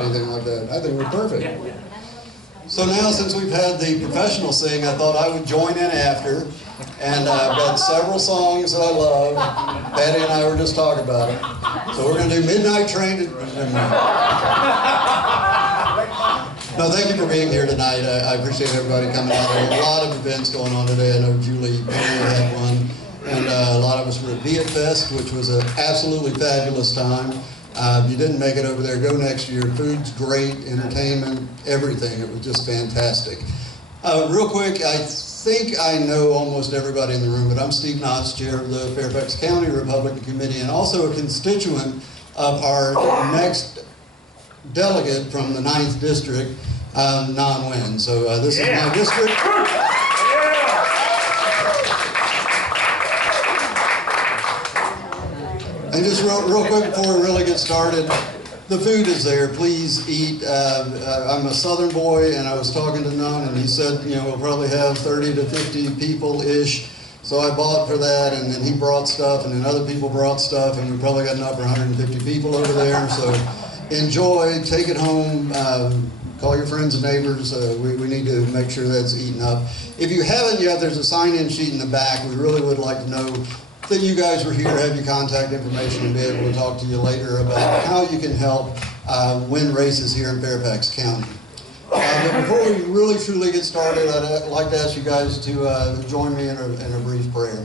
anything like that. I think we're perfect. So now, since we've had the professional sing, I thought I would join in after. And I've got several songs that I love. Patty and I were just talking about it. So we're going to do Midnight Train. No, thank you for being here tonight. I appreciate everybody coming out. There are a lot of events going on today. I know Julie had one. And a lot of us were at VA Fest, which was an absolutely fabulous time. If you didn't make it over there, go next year. Food's great, entertainment, everything. It was just fantastic. Real quick, I think I know almost everybody in the room, but I'm Steve Knotts, chair of the Fairfax County Republican Committee, and also a constituent of our next delegate from the 9th District, Nhan Huynh. So this is my district. And just real quick before we really get started, the food is there. Please eat. I'm a Southern boy, and I was talking to Nhan, and he said, you know, we'll probably have 30 to 50 people-ish. So I bought for that, and then he brought stuff, and then other people brought stuff, and we probably got enough for 150 people over there. So enjoy, take it home, call your friends and neighbors. We need to make sure that's eaten up. If you haven't yet, there's a sign-in sheet in the back. We really would like to know that you guys were here, have your contact information, and be able to talk to you later about how you can help win races here in Fairfax County. But before we really truly get started, I'd like to ask you guys to join me in a brief prayer.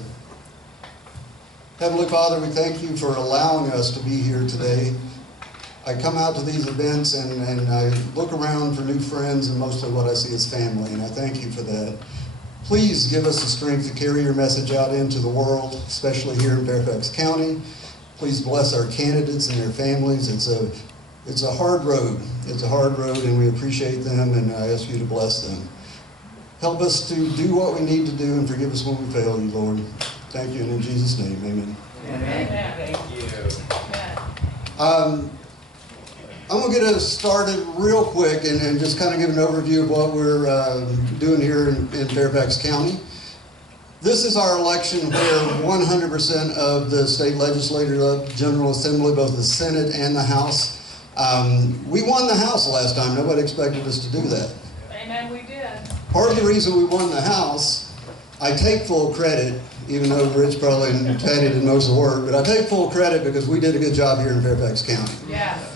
Heavenly Father, we thank you for allowing us to be here today. I come out to these events and I look around for new friends, and most of what I see is family, and I thank you for that. Please give us the strength to carry your message out into the world, especially here in Fairfax County. Please bless our candidates and their families. It's a hard road. It's a hard road, and we appreciate them, and I ask you to bless them. Help us to do what we need to do, and forgive us when we fail you, Lord. Thank you, and in Jesus' name, amen. Amen. Thank you. I'm going to get us started real quick and just kind of give an overview of what we're doing here in Fairfax County. This is our election where 100% of the state legislative General Assembly, both the Senate and the House, we won the House last time. Nobody expected us to do that. Amen, we did. Part of the reason we won the House, I take full credit, even though Rich probably and Patty did most of the work, but I take full credit because we did a good job here in Fairfax County. Yes.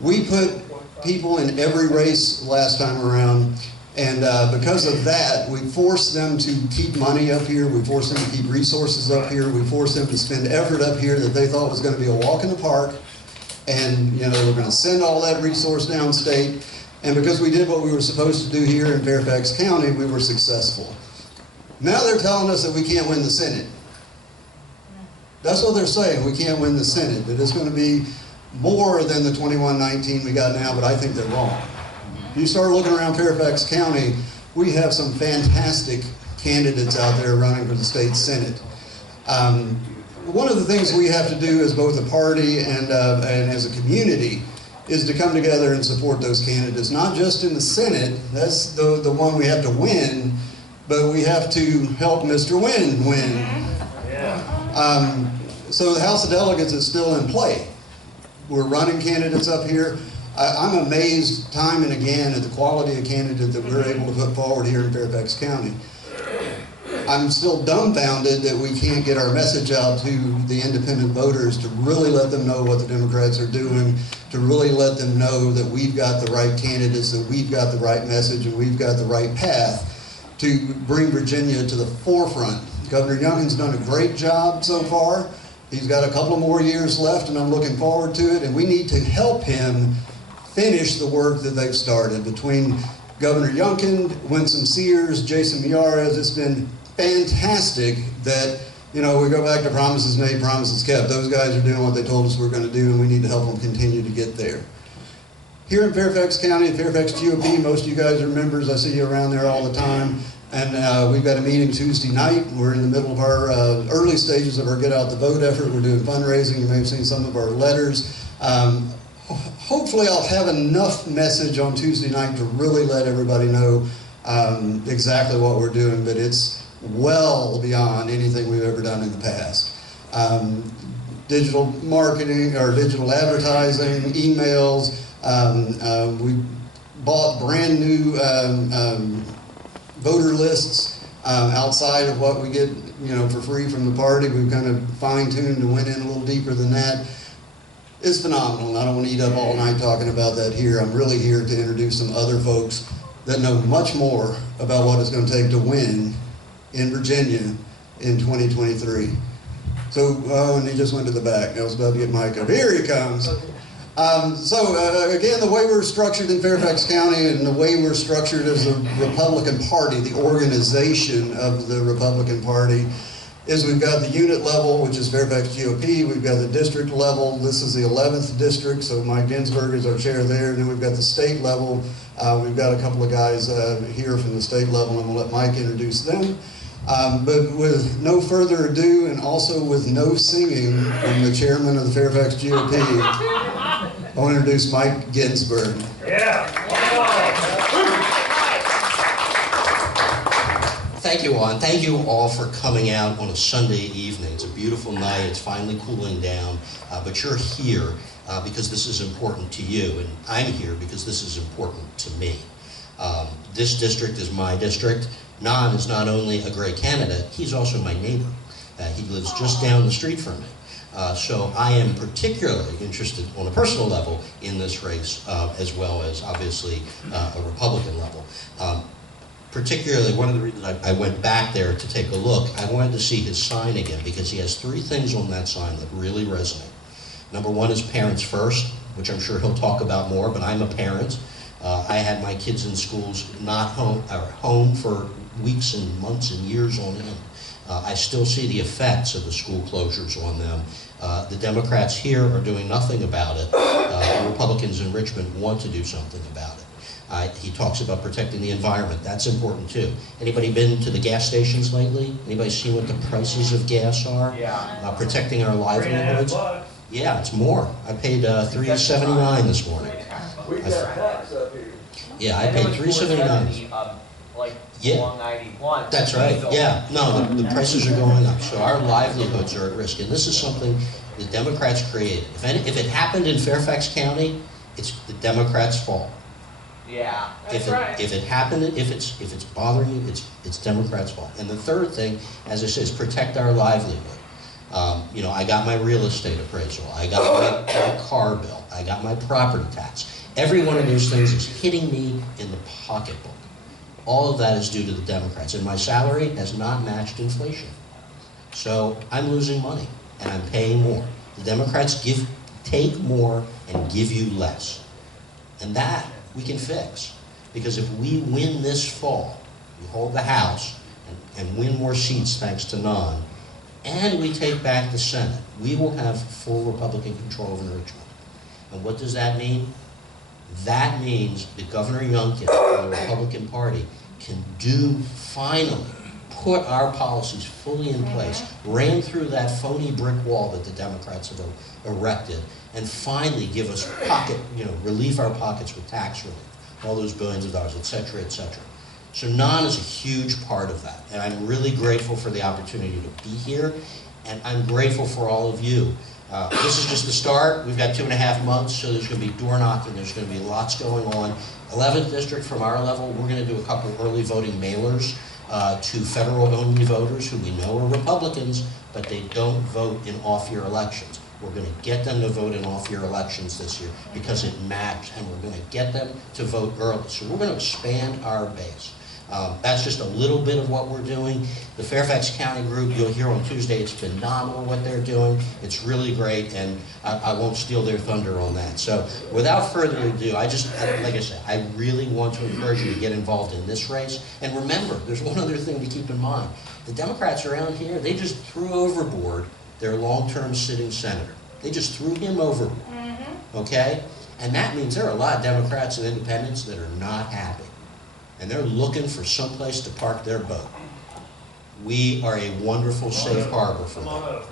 We put people in every race last time around, and because of that, we forced them to keep money up here, we forced them to keep resources up here, we forced them to spend effort up here that they thought was going to be a walk in the park, and you know, we're going to send all that resource downstate, and because we did what we were supposed to do here in Fairfax County, we were successful. Now they're telling us that we can't win the Senate. That's what they're saying, we can't win the Senate, that it's going to be more than the 21-19 we got now, but I think they're wrong. If you start looking around Fairfax County, we have some fantastic candidates out there running for the state Senate. One of the things we have to do as both a party and as a community is to come together and support those candidates, not just in the Senate, that's the one we have to win, but we have to help Mr. Huynh win. Yeah. So the House of Delegates is still in play. We're running candidates up here. I'm amazed time and again at the quality of candidate that we're able to put forward here in Fairfax County. I'm still dumbfounded that we can't get our message out to the independent voters to really let them know what the Democrats are doing, to really let them know that we've got the right candidates, that we've got the right message, and we've got the right path to bring Virginia to the forefront. Governor Youngkin's done a great job so far. He's got a couple more years left, and I'm looking forward to it, and we need to help him finish the work that they've started. Between Governor Youngkin, Winsome Sears, Jason Miyares, it's been fantastic that, you know, we go back to promises made, promises kept. Those guys are doing what they told us we're going to do, and we need to help them continue to get there. Here in Fairfax County, Fairfax GOP, most of you guys are members. I see you around there all the time. And we've got a meeting Tuesday night. We're in the middle of our early stages of our Get Out the Vote effort. We're doing fundraising. You may have seen some of our letters. Hopefully I'll have enough message on Tuesday night to really let everybody know exactly what we're doing, but it's well beyond anything we've ever done in the past. Digital marketing or digital advertising, emails, We bought brand new voter lists outside of what we get, for free from the party. We've kind of fine-tuned and went in a little deeper than that. It's phenomenal, and I don't want to eat up all night talking about that here. I'm really here to introduce some other folks that know much more about what it's going to take to win in Virginia in 2023. So, and he just went to the back. I was about to get Mike up. Here he comes. Again, the way we're structured in Fairfax County and the way we're structured as a Republican Party, the organization of the Republican Party, is we've got the unit level, which is Fairfax GOP. We've got the district level. This is the 11th district, so Mike Ginsberg is our chair there. And then we've got the state level. We've got a couple of guys here from the state level. I'm going to let Mike introduce them. But with no further ado, and also with no singing from the chairman of the Fairfax GOP, I want to introduce Mike Ginsberg. Yeah. Thank you all, and thank you all for coming out on a Sunday evening. It's a beautiful night. It's finally cooling down, but you're here because this is important to you, and I'm here because this is important to me. This district is my district. Nhan is not only a great candidate, he's also my neighbor. He lives just down the street from me. So I am particularly interested on a personal level in this race, as well as obviously a Republican level. Particularly, one of the reasons I went back there to take a look, I wanted to see his sign again because he has three things on that sign that really resonate. Number one is parents first, which I'm sure he'll talk about more, but I'm a parent. I had my kids in schools not home, or home for weeks and months and years on end. I still see the effects of the school closures on them. The Democrats here are doing nothing about it. The Republicans in Richmond want to do something about it. He talks about protecting the environment. That's important too. Anybody been to the gas stations lately? Anybody seen what the prices of gas are? Yeah. Protecting our livelihoods. Yeah, it's more. I paid $3.79 this morning. We've got tax up here. Yeah, I paid $3.79. Yeah. Along 91. That's right. Yeah. No, the prices are going up, so our livelihoods are at risk, and this is something the Democrats created. If it happened in Fairfax County, it's the Democrats' fault. Yeah. That's right. If it happened, if it's bothering you, it's Democrats' fault. And the third thing, as I said, is protect our livelihood. I got my real estate appraisal. I got my car bill. I got my property tax. Every one of those things is hitting me in the pocketbook. All of that is due to the Democrats, and my salary has not matched inflation. So I'm losing money, and I'm paying more. The Democrats take more and give you less. And that we can fix. Because if we win this fall, we hold the House and win more seats thanks to Nhan, and we take back the Senate, we will have full Republican control over Richmond. And what does that mean? That means that Governor Youngkin and the Republican Party can finally put our policies fully in place, ran through that phony brick wall that the Democrats have erected, and finally give us relieve our pockets with tax relief, all those billions of dollars, et cetera, et cetera. So Nhan is a huge part of that, and I'm really grateful for the opportunity to be here, and I'm grateful for all of you. This is just the start. We've got 2.5 months, so there's going to be door knocking. There's going to be lots going on. 11th district from our level, we're going to do a couple early voting mailers to federal-only voters who we know are Republicans, but they don't vote in off-year elections. We're going to get them to vote in off-year elections this year because it matters, and we're going to get them to vote early. So we're going to expand our base. That's just a little bit of what we're doing. The Fairfax County group, you'll hear on Tuesday, it's phenomenal what they're doing. It's really great, and I won't steal their thunder on that. So without further ado, like I said, I really want to encourage you to get involved in this race. And remember, there's one other thing to keep in mind. The Democrats around here, they just threw overboard their long-term sitting senator. They just threw him overboard, okay? And that means there are a lot of Democrats and independents that are not happy. And they're looking for someplace to park their boat. We are a wonderful safe harbor for them.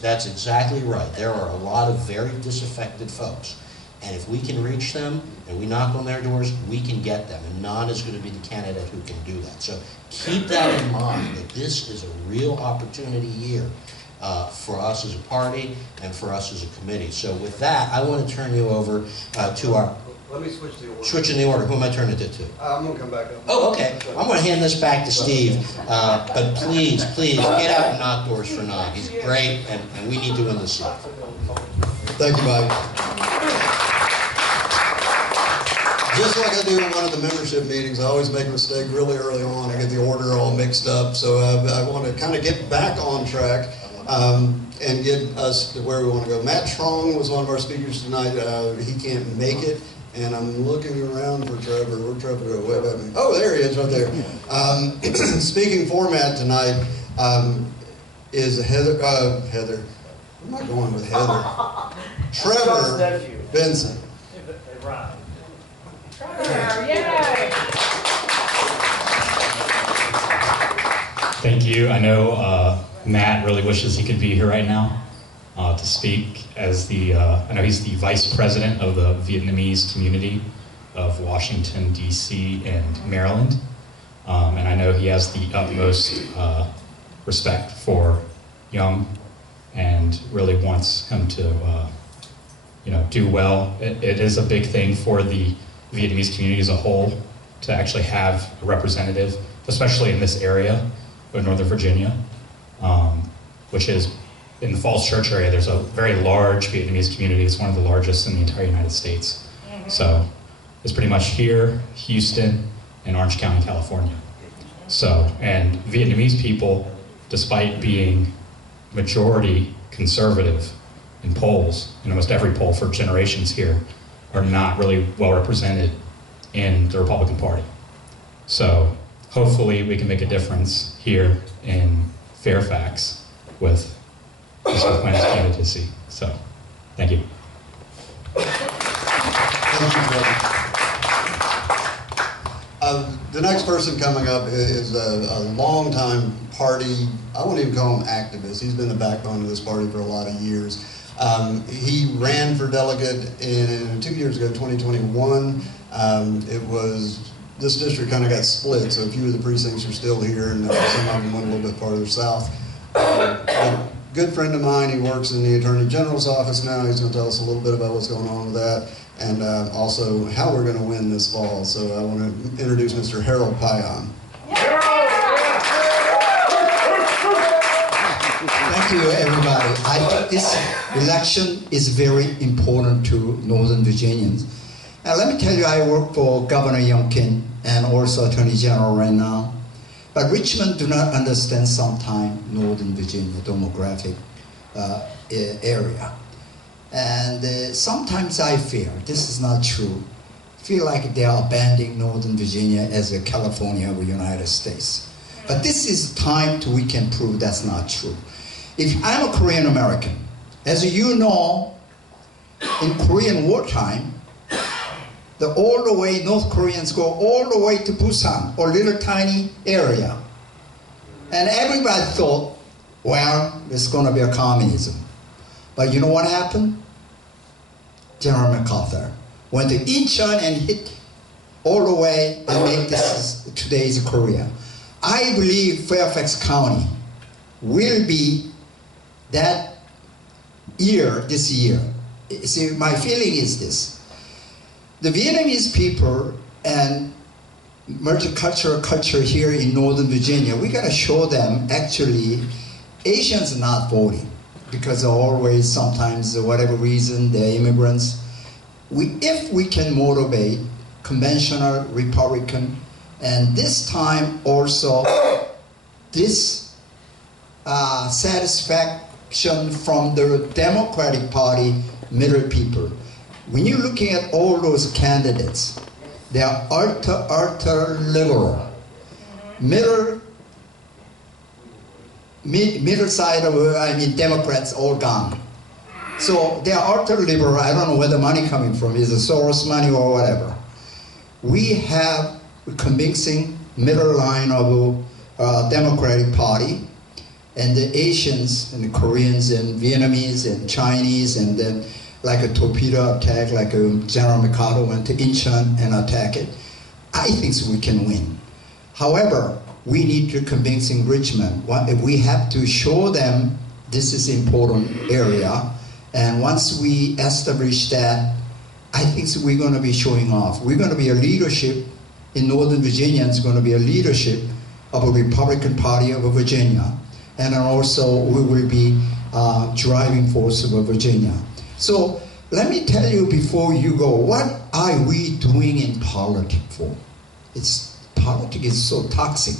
That's exactly right. There are a lot of very disaffected folks. And if we can reach them and we knock on their doors, we can get them. And Nhan is going to be the candidate who can do that. So keep that in mind, that this is a real opportunity here. for us as a party and for us as a committee. So with that, I want to turn you over to our... Let me switch the order. Switching the order. Who am I turning it to? I'm going to come back up. Oh, okay. I'm going to hand this back to Steve. But please, please, get out and knock doors for Nhan. He's great, and we need to win this seat. Thank you, Mike. Just like I do in one of the membership meetings, I always make a mistake really early on. I get the order all mixed up. So I want to kind of get back on track and get us to where we want to go. Matt Strong was one of our speakers tonight. He can't make it. And I'm looking around for Trevor. Where'd Trevor go? Wait a minute. Oh, there he is, right there. Speaking format tonight is Heather. Where am I going with Heather? Trevor Benson. Right. Trevor, yay! Thank you. I know Matt really wishes he could be here right now to speak as the, I know he's the vice president of the Vietnamese community of Washington, D.C. and Maryland. And I know he has the utmost respect for Young and really wants him to, do well. It is a big thing for the Vietnamese community as a whole to actually have a representative, especially in this area of Northern Virginia, which is in the Falls Church area. There's a very large Vietnamese community. It's one of the largest in the entire United States. So it's pretty much here, Houston, and Orange County, California. So, and Vietnamese people, despite being majority conservative in polls, in almost every poll for generations here, are not really well represented in the Republican Party. So hopefully we can make a difference here in Fairfax with Mr. Quinn's candidacy. So, thank you. Thank you, Trevor. The next person coming up is a longtime party, I won't even call him activist. He's been the backbone of this party for a lot of years. He ran for delegate 2 years ago, 2021. This district kind of got split, so a few of the precincts are still here, and some of them went a little bit farther south. A good friend of mine, he works in the Attorney General's office now. He's going to tell us a little bit about what's going on with that, and also how we're going to win this fall. So I want to introduce Mr. Harold Payan. Thank you, everybody. I think this election is very important to Northern Virginians. And let me tell you, I work for Governor Youngkin and also Attorney General right now. But Richmond do not understand sometimes Northern Virginia demographic area. And sometimes I fear, this is not true, feel like they are abandoning Northern Virginia as a California of the United States. But this is time we can prove that's not true. If I'm a Korean American, as you know, in Korean wartime, all the way North Koreans go all the way to Busan, or little tiny area. And everybody thought, well, it's going to be a communism. But you know what happened? General MacArthur went to Incheon and hit all the way and made this today's Korea. I believe Fairfax County will be that year, this year. See, my feeling is this. The Vietnamese people and multicultural culture here in Northern Virginia, we gotta show them actually Asians are not voting because they're always sometimes, whatever reason, they're immigrants. If we can motivate conventional Republican, and this time also this satisfaction from the Democratic Party middle people. When you're looking at all those candidates, they are ultra liberal. Middle side of, Democrats all gone. So they are ultra liberal. I don't know where the money coming from. Is it Soros money or whatever? We have a convincing middle line of Democratic Party, and the Asians and the Koreans and Vietnamese and Chinese, and then like a torpedo attack, like General MacArthur went to Incheon and attack it. I think we can win. However, we need to convince Richmond. We have to show them this is important area. And once we establish that, I think we're going to be showing off. We're going to be a leadership in Northern Virginia. It's going to be a leadership of a Republican Party of Virginia. And then also we will be driving force of Virginia. So let me tell you before you go, what are we doing in politics for? Politics is so toxic.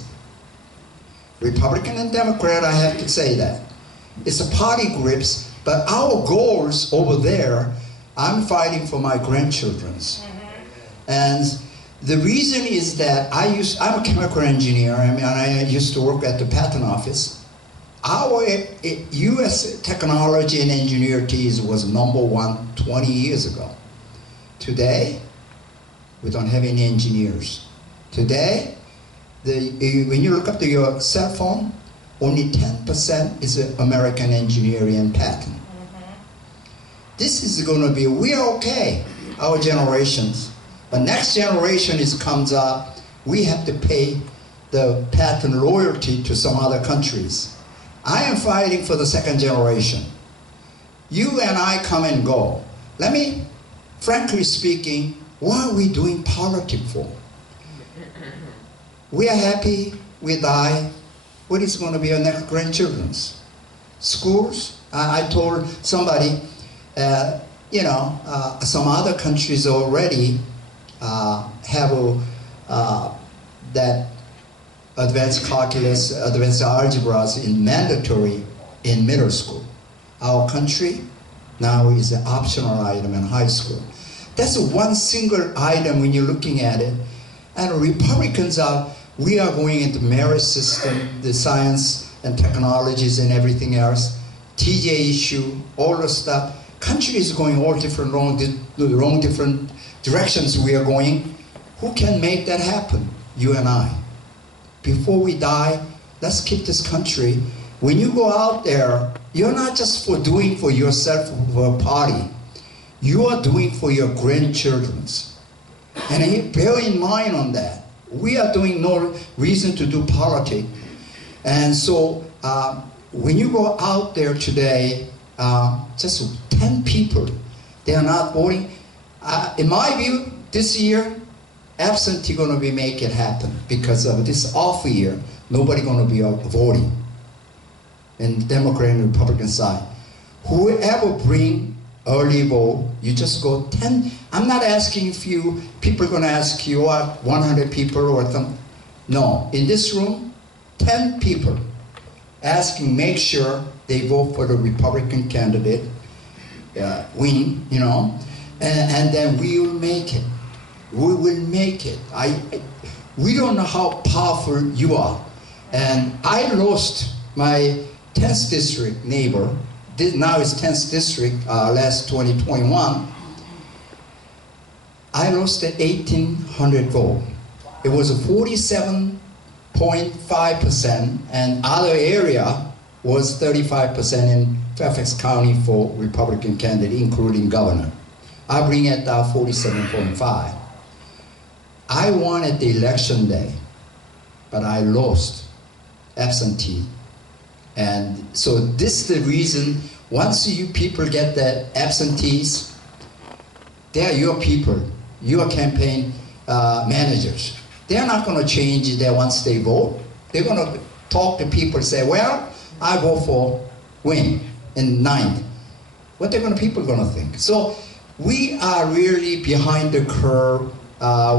Republican and Democrat, I have to say that. It's a party grips, but our goals over there, I'm fighting for my grandchildren's. And the reason is that I'm a chemical engineer, I used to work at the patent office. Our U.S. technology and engineer teams was #1 20 years ago. Today, we don't have any engineers. Today, when you look up to your cell phone, only 10% is American engineering and patent. This is going to be, we are okay, our generations. But next generation comes up, we have to pay the patent royalty to some other countries. I am fighting for the second generation. You and I come and go. Let me, frankly speaking, what are we doing politics for? We are happy, we die. What is going to be our next grandchildren's? Schools? I told somebody, some other countries already have that advanced calculus, advanced algebras in mandatory in middle school. Our country now is an optional item in high school. That's one single item when you're looking at it. And Republicans we are going into merit system, the science and technologies and everything else, TJ issue, all the stuff. Country is going all different, wrong different directions we are going. Who can make that happen? You and I. Before we die, let's keep this country. When you go out there, you're not just doing for yourself for a party. You are doing for your grandchildren's. And bear in mind on that. We are doing no reason to do politics. And so when you go out there today, just 10 people, they are not voting. In my view, this year, absentee going to be make it happen because of this off year. Nobody going to be voting in Democrat and Republican side. Whoever bring early vote, you just go 10. I'm not asking if people are going to ask you 100 people or something. No, in this room, 10 people asking, make sure they vote for the Republican candidate, win, and then we will make it. We will make it. We don't know how powerful you are. And I lost my 10th district neighbor. Now it's 10th district, last 2021. I lost the 1,800 vote. It was a 47.5%, and other area was 35% in Fairfax County for Republican candidate, including governor. I bring it down 47.5. I won at the election day, but I lost absentee. And so this is the reason, once you people get the absentees, they are your people, your campaign managers. They're not going to change that once they vote. They're going to talk to people and say, well, I vote for Win in 9th. What are people going to think? So we are really behind the curve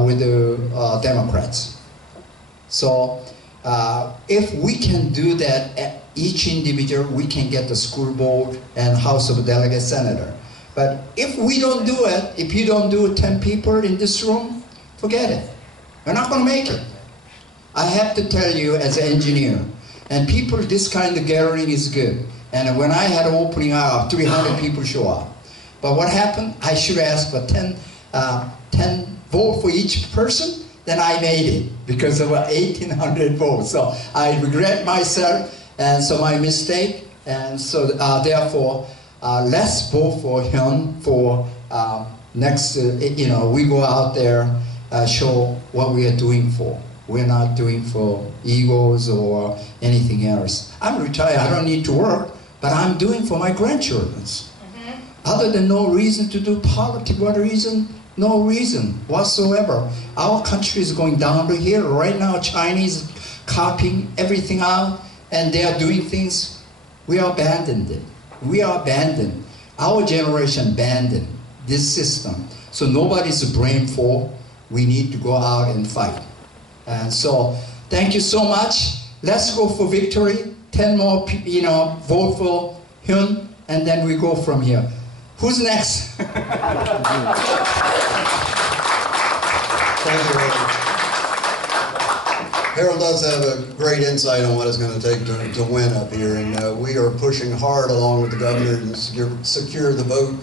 with the Democrats. So if we can do that, each individual, we can get the school board and House of Delegate Senator. But if we don't do it, if you don't do 10 people in this room, forget it. We're not going to make it. I have to tell you as an engineer, and people, this kind of gathering is good. And when I had an opening hour, 300 people show up. But what happened? I should ask for 10 votes for each person, then I made it because of 1,800 votes. So I regret myself, and so my mistake. And so therefore, let's vote for him for next, we go out there, show what we are doing for. We're not doing for egos or anything else. I'm retired, I don't need to work. but I'm doing for my grandchildren. Other than no reason to do politics, what reason? No reason whatsoever. Our country is going down to here. Right now, Chinese copying everything out, and they are doing things. We are abandoned it. We are abandoned. Our generation abandoned this system. So nobody's brain for. We need to go out and fight. And so, thank you so much. Let's go for victory. 10 more, vote for Huynh, and then we go from here. Who's next? Thank you, Harold. Harold does have a great insight on what it's going to take to win up here, and we are pushing hard along with the governor to secure the vote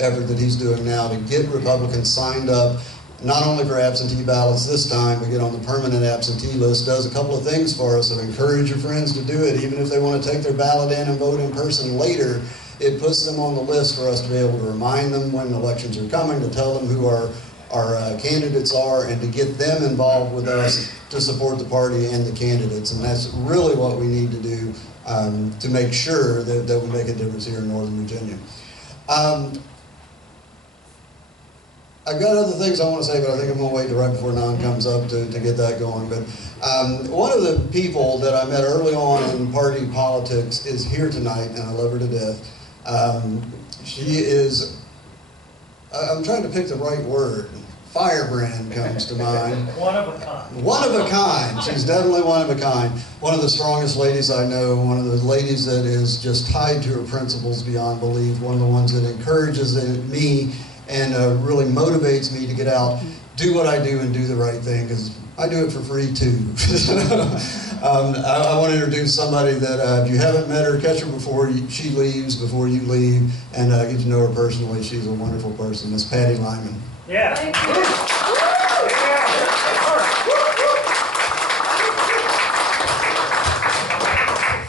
effort that he's doing now to get Republicans signed up, not only for absentee ballots this time, but get on the permanent absentee list. Does a couple of things for us. So encourage your friends to do it, even if they want to take their ballot in and vote in person later. It puts them on the list for us to be able to remind them when elections are coming, to tell them who our candidates are, and to get them involved with us to support the party and the candidates. And that's really what we need to do to make sure that we make a difference here in Northern Virginia. I've got other things I want to say, but I think I'm going to wait till right before Nhan comes up to get that going. But one of the people that I met early on in party politics is here tonight, and I love her to death. She is, I'm trying to pick the right word. Firebrand comes to mind. One of a kind. One of a kind. She's definitely one of a kind. One of the strongest ladies I know. One of the ladies that is just tied to her principles beyond belief. One of the ones that encourages me and really motivates me to get out, do what I do, and do the right thing, because I do it for free too. I want to introduce somebody that if you haven't met her, catch her before she leaves, before you leave, and get to know her personally. She's a wonderful person. Miss Patty Lyman. Yeah.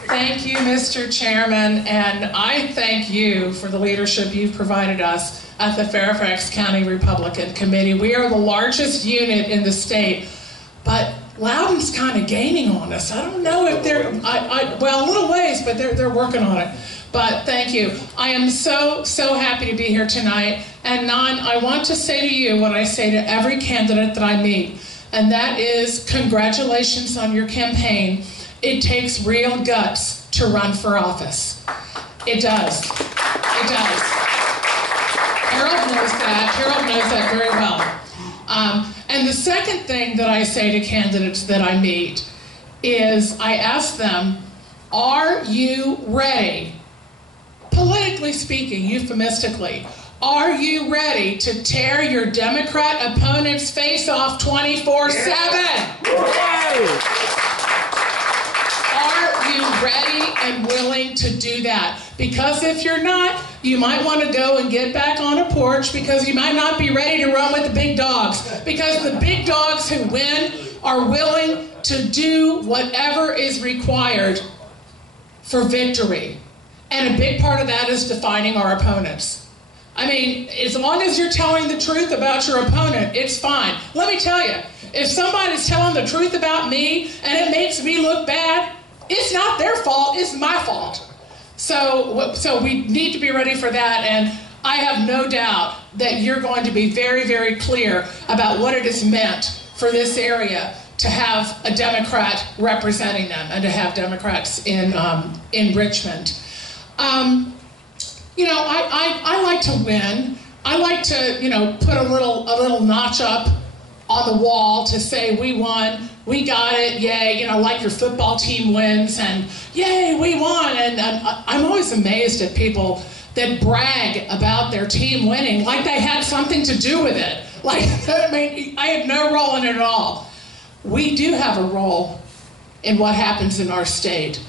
Thank you, Mr. Chairman, and I thank you for the leadership you've provided us at the Fairfax County Republican Committee. We are the largest unit in the state, but Loudoun's kind of gaining on us. I don't know if they're, well, a little ways, but they're working on it. But thank you. I am so happy to be here tonight. And Nhan, I want to say to you what I say to every candidate that I meet, and that is congratulations on your campaign. It takes real guts to run for office. It does. It does. Harold knows that. Harold knows that very well. And the second thing that I say to candidates that I meet is I ask them, are you ready? Politically speaking, euphemistically, are you ready to tear your Democrat opponent's face off 24/7? Are you ready and willing to do that? Because if you're not, you might want to go and get back on a porch, because you might not be ready to run with the big dogs. Because the big dogs who win are willing to do whatever is required for victory. And a big part of that is defining our opponents. I mean, as long as you're telling the truth about your opponent, it's fine. Let me tell you, if somebody's telling the truth about me and it makes me look bad, it's not their fault, it's my fault. So we need to be ready for that, and I have no doubt that you're going to be very, very clear about what it has meant for this area to have a Democrat representing them and to have Democrats in Richmond. You know, I like to win. I like to, you know, put a little notch up on the wall to say we won, we got it, yay, you know, like your football team wins, and yay, we won. And I'm always amazed at people that brag about their team winning like they had something to do with it. Like, I mean, I had no role in it at all. We do have a role in what happens in our state.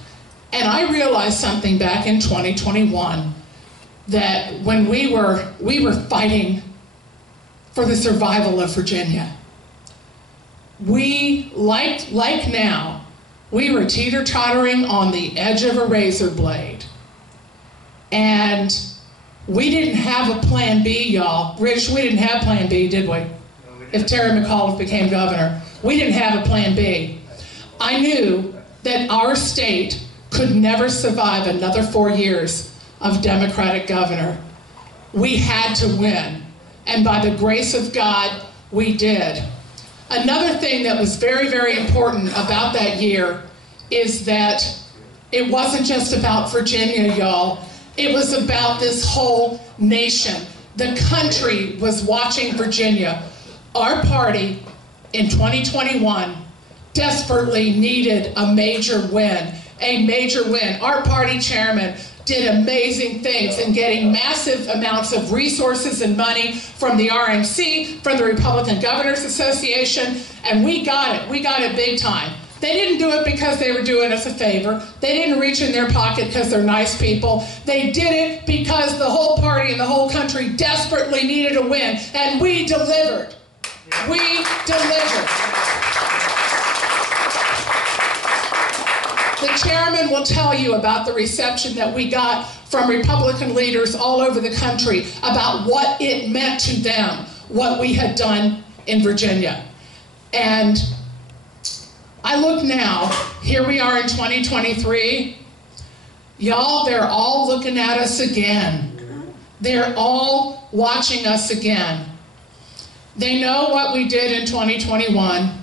And I realized something back in 2021, that when we were fighting for the survival of Virginia, we, like now, we were teeter-tottering on the edge of a razor blade. And we didn't have a plan B, y'all. Rich, we didn't have plan B, did we? If Terry McAuliffe became governor, we didn't have a plan B. I knew that our state could never survive another 4 years of Democratic governor. We had to win, and by the grace of God, we did. Another thing that was very, very important about that year is that it wasn't just about Virginia, y'all. It was about this whole nation. The country was watching Virginia. Our party in 2021 desperately needed a major win. A major win. Our party chairman did amazing things in getting massive amounts of resources and money from the RNC, from the Republican Governors Association, and we got it. We got it big time. They didn't do it because they were doing us a favor. They didn't reach in their pocket because they're nice people. They did it because the whole party and the whole country desperately needed a win, and we delivered. We delivered. The chairman will tell you about the reception that we got from Republican leaders all over the country about what it meant to them, what we had done in Virginia. And I look now, here we are in 2023. Y'all, they're all looking at us again. They're all watching us again. They know what we did in 2021.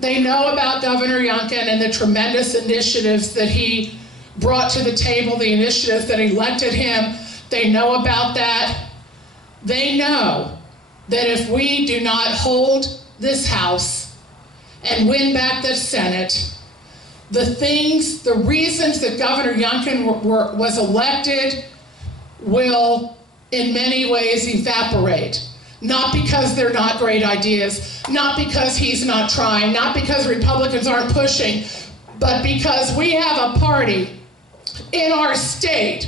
They know about Governor Youngkin and the tremendous initiatives that he brought to the table, the initiatives that elected him. They know about that. They know that if we do not hold this House and win back the Senate, the reasons that Governor Youngkin was elected will in many ways evaporate. Not because they're not great ideas, not because he's not trying, not because Republicans aren't pushing, but because we have a party in our state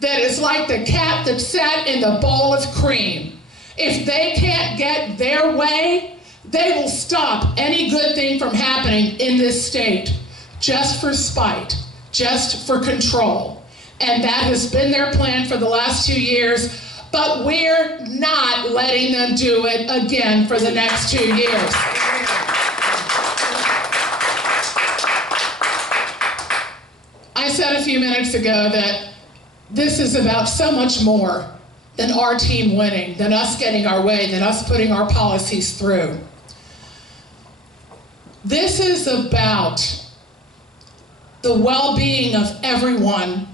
that is like the cat that sat in the bowl of cream. If they can't get their way, they will stop any good thing from happening in this state just for spite, just for control. And that has been their plan for the last 2 years. But we're not letting them do it again for the next 2 years. I said a few minutes ago that this is about so much more than our team winning, than us getting our way, than us putting our policies through. This is about the well-being of everyone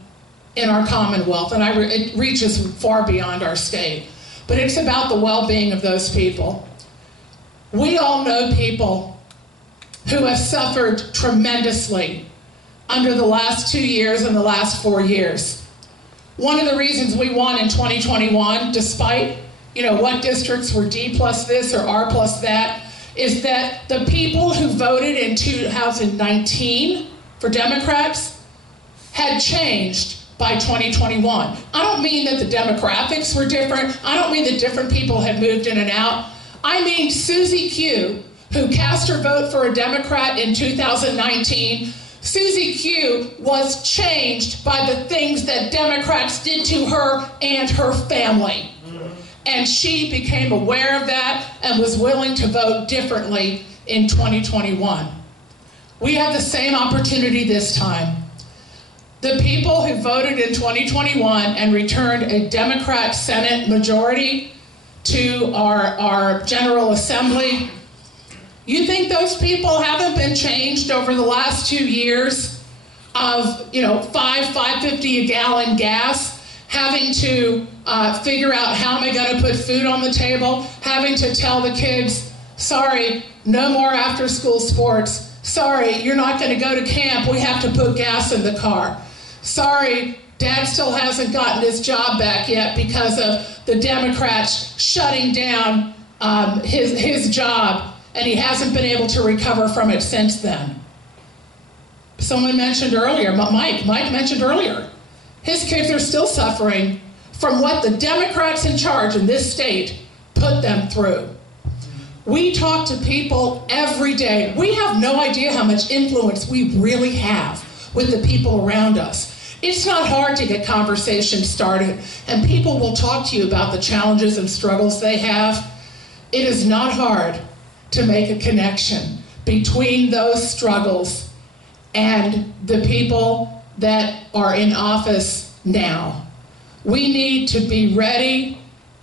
in our Commonwealth, and it reaches far beyond our state. But it's about the well-being of those people. We all know people who have suffered tremendously under the last 2 years and the last 4 years. One of the reasons we won in 2021, despite what districts were D plus this or R plus that, is that the people who voted in 2019 for Democrats had changed by 2021. I don't mean that the demographics were different. I don't mean that different people had moved in and out. I mean Susie Q, who cast her vote for a Democrat in 2019, Susie Q was changed by the things that Democrats did to her and her family. And she became aware of that and was willing to vote differently in 2021. We have the same opportunity this time. The people who voted in 2021 and returned a Democrat Senate majority to our General Assembly, you think those people haven't been changed over the last 2 years of, $5.50 a gallon gas, having to figure out how am I going to put food on the table, having to tell the kids, sorry, no more after-school sports. Sorry, you're not going to go to camp. We have to put gas in the car. Sorry, Dad still hasn't gotten his job back yet because of the Democrats shutting down his job, and he hasn't been able to recover from it since then. Someone mentioned earlier, Mike mentioned earlier, his kids are still suffering from what the Democrats in charge in this state put them through. We talk to people every day. We have no idea how much influence we really have with the people around us. It's not hard to get conversations started, and people will talk to you about the challenges and struggles they have. It is not hard to make a connection between those struggles and the people that are in office now. We need to be ready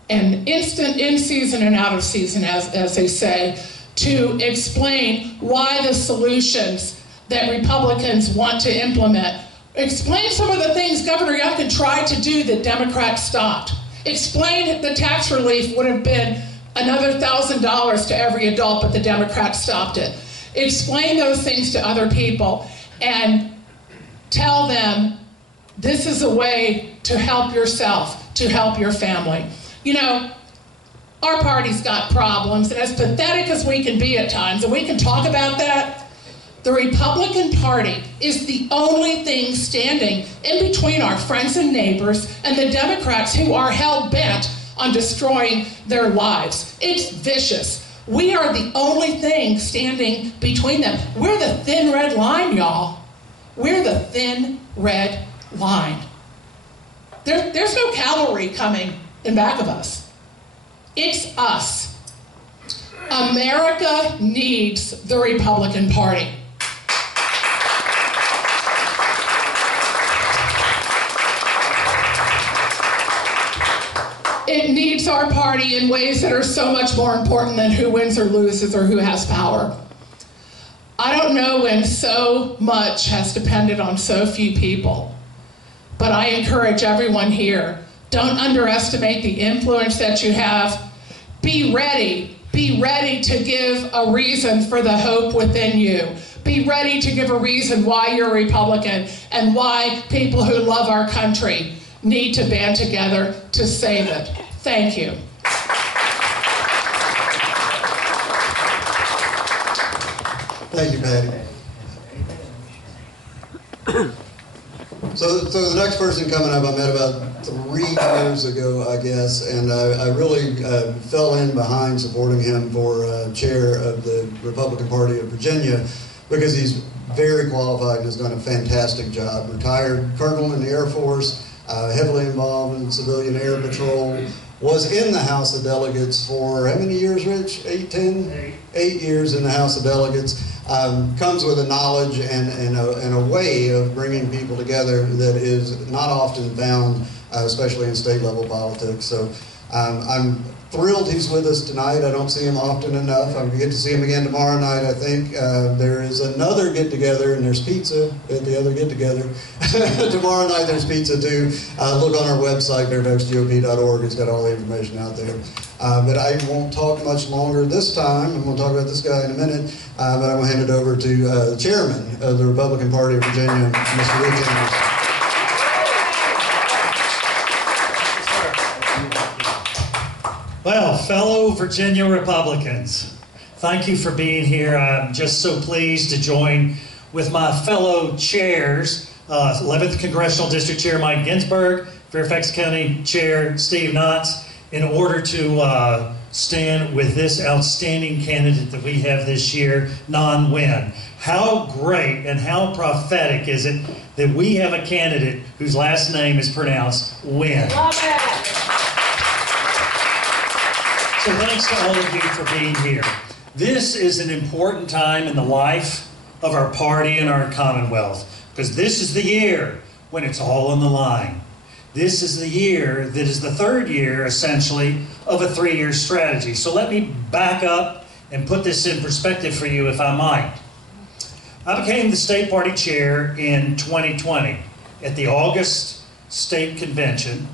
and instant in season and out of season, as they say, to explain why the solutions that Republicans want to implement. Explain some of the things Governor Youngkin tried to do that Democrats stopped. Explain the tax relief would have been another $1,000 to every adult, but the Democrats stopped it. Explain those things to other people and tell them this is a way to help yourself, to help your family. You know, our party's got problems, and as pathetic as we can be at times, and we can talk about that, the Republican Party is the only thing standing in between our friends and neighbors and the Democrats who are hell-bent on destroying their lives. It's vicious. We are the only thing standing between them. We're the thin red line, y'all. We're the thin red line. There's no cavalry coming in back of us. It's us. America needs the Republican Party. It needs our party in ways that are so much more important than who wins or loses or who has power. I don't know when so much has depended on so few people, but I encourage everyone here, don't underestimate the influence that you have. Be ready to give a reason for the hope within you. Be ready to give a reason why you're a Republican and why people who love our country need to band together to save it. Thank you. Thank you, Patty. So the next person coming up, I met about 3 years ago, I guess, and I really fell in behind supporting him for chair of the Republican Party of Virginia because he's very qualified and has done a fantastic job. Retired colonel in the Air Force, heavily involved in civilian air patrol, was in the House of Delegates for how many years, Rich? 8, 10? 8 years in the House of Delegates. Comes with a knowledge and a way of bringing people together that is not often found, especially in state level politics. So I'm thrilled he's with us tonight. I don't see him often enough. I'm going to get to see him again tomorrow night, I think. There is another get-together, and there's pizza at the other get-together. Tomorrow night there's pizza, too. Look on our website, fairfaxgop.org. It's got all the information out there. But I won't talk much longer this time. I'm going to talk about this guy in a minute. But I'm going to hand it over to the chairman of the Republican Party of Virginia, Mr. Rick Anderson. Well, fellow Virginia Republicans, thank you for being here. I'm just so pleased to join with my fellow chairs, 11th Congressional District Chair Mike Ginsburg, Fairfax County Chair Steve Knotts, in order to stand with this outstanding candidate that we have this year, Nhan Huynh. How great and how prophetic is it that we have a candidate whose last name is pronounced Huynh. Love it. So thanks to all of you for being here. This is an important time in the life of our party and our Commonwealth, because this is the year when it's all on the line. This is the year that is the 3rd year, essentially, of a 3-year strategy. So let me back up and put this in perspective for you, if I might. I became the state party chair in 2020 at the August state convention.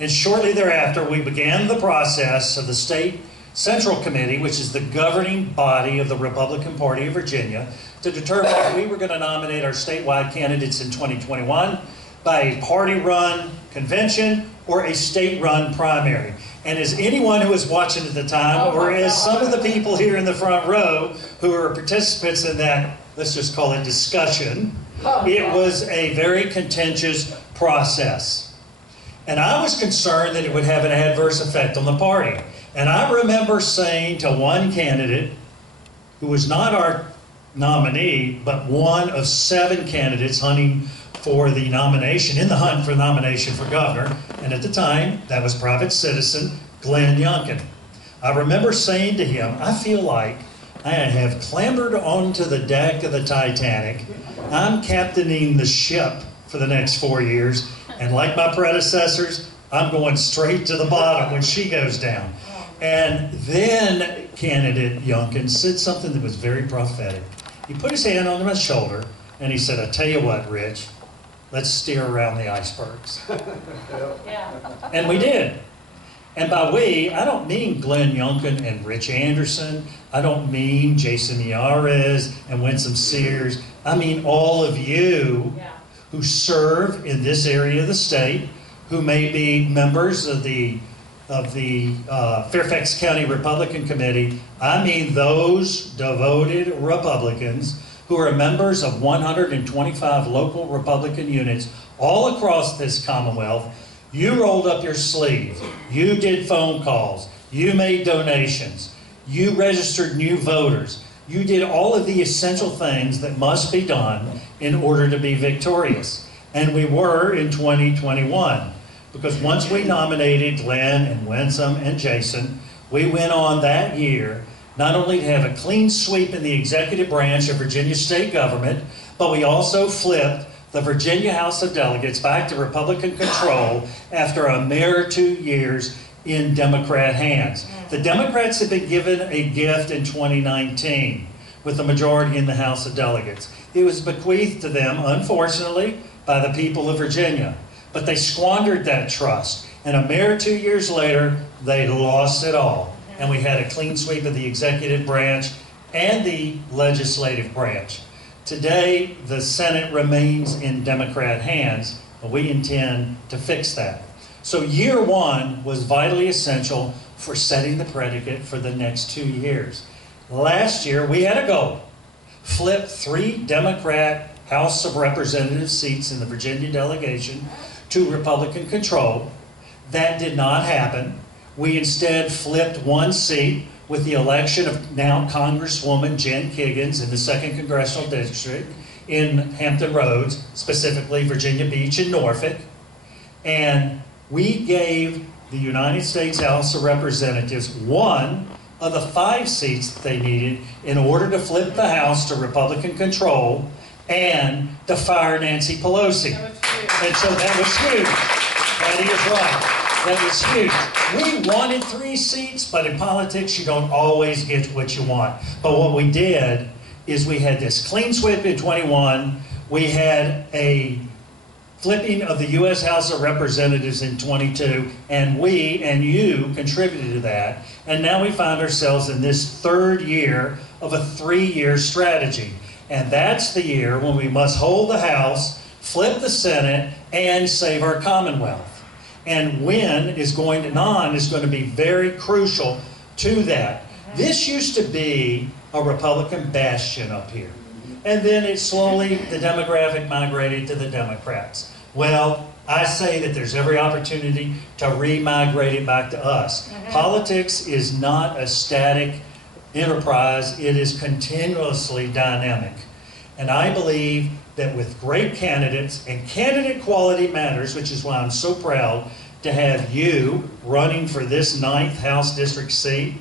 And shortly thereafter, we began the process of the State Central Committee, which is the governing body of the Republican Party of Virginia, to determine if we were going to nominate our statewide candidates in 2021 by a party-run convention or a state-run primary. And as anyone who was watching at the time, or as some of the people here in the front row who are participants in that, let's just call it discussion, it was a very contentious process. And I was concerned that it would have an adverse effect on the party. And I remember saying to one candidate, who was not our nominee, but one of 7 candidates hunting for the nomination, in the hunt for the nomination for governor, and at the time, that was private citizen Glenn Youngkin. I remember saying to him, I feel like I have clambered onto the deck of the Titanic. I'm captaining the ship for the next 4 years. And like my predecessors, I'm going straight to the bottom when she goes down. And then candidate Youngkin said something that was very prophetic. He put his hand on my shoulder and he said, I tell you what, Rich, let's steer around the icebergs. And we did. And by we, I don't mean Glenn Youngkin and Rich Anderson. I don't mean Jason Yares and Winsome Sears. I mean all of you who serve in this area of the state, who may be members of the Fairfax County Republican Committee. I mean those devoted Republicans who are members of 125 local Republican units all across this Commonwealth. You rolled up your sleeve. You did phone calls. You made donations. You registered new voters. You did all of the essential things that must be done in order to be victorious. And we were in 2021. Because once we nominated Glenn and Winsome and Jason, we went on that year not only to have a clean sweep in the executive branch of Virginia state government, but we also flipped the Virginia House of Delegates back to Republican control after a mere 2 years in Democrat hands. The Democrats have been given a gift in 2019 with the majority in the House of Delegates. It was bequeathed to them, unfortunately, by the people of Virginia. But they squandered that trust. And a mere 2 years later, they lost it all. And we had a clean sweep of the executive branch and the legislative branch. Today, the Senate remains in Democrat hands, but we intend to fix that. So year one was vitally essential for setting the predicate for the next 2 years. Last year, we had a goal. Flip 3 Democrat House of Representatives seats in the Virginia delegation to Republican control. That did not happen. We instead flipped 1 seat with the election of now Congresswoman Jen Kiggins in the 2nd Congressional District in Hampton Roads, specifically Virginia Beach and Norfolk. And we gave the United States House of Representatives 1 of the 5 seats that they needed in order to flip the House to Republican control and to fire Nancy Pelosi. And so that was huge. Patty is right. That was huge. We wanted 3 seats, but in politics you don't always get what you want. But what we did is we had this clean sweep in 21. We had a flipping of the U.S. House of Representatives in 22, and we and you contributed to that. And now we find ourselves in this 3rd year of a 3-year strategy. And that's the year when we must hold the House, flip the Senate, and save our Commonwealth. And Nhan is going to be very crucial to that. This used to be a Republican bastion up here. And then it slowly, the demographic migrated to the Democrats. Well, I say that there's every opportunity to re-migrate it back to us. Politics is not a static enterprise. It is continuously dynamic. And I believe that with great candidates, and candidate quality matters, which is why I'm so proud to have you running for this 9th House District seat.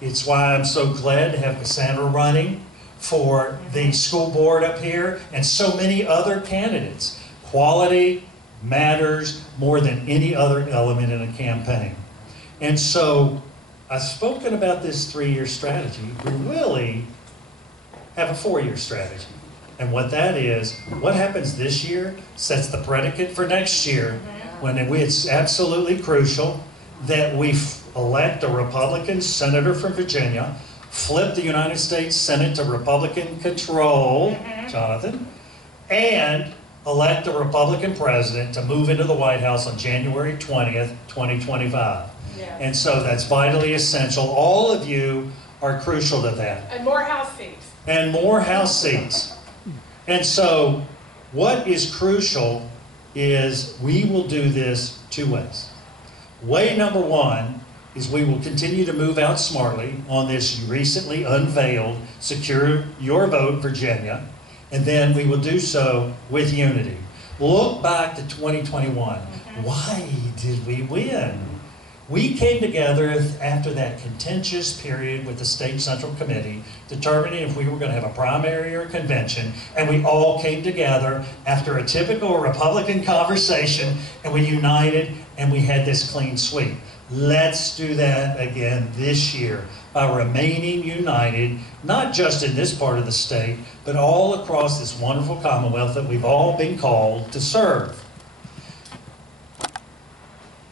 It's why I'm so glad to have Cassandra running for the school board up here, and so many other candidates. Quality matters more than any other element in a campaign. And so I've spoken about this 3-year strategy. We really have a 4-year strategy. And what that is, what happens this year sets the predicate for next year, when it's absolutely crucial that we elect a Republican senator from Virginia, flip the United States Senate to Republican control, Jonathan, and elect a Republican president to move into the White House on January 20th, 2025. And so that's vitally essential. All of you are crucial to that. And more House seats. And more House seats. And so what is crucial is we will do this 2 ways. Way number 1 is we will continue to move out smartly on this recently unveiled Secure Your Vote Virginia, and then we will do so with unity. Look back to 2021. Why did we win? We came together after that contentious period with the State Central Committee, determining if we were going to have a primary or a convention, and we all came together after a typical Republican conversation, and we united, and we had this clean sweep. Let's do that again this year by remaining united, not just in this part of the state, but all across this wonderful Commonwealth that we've all been called to serve.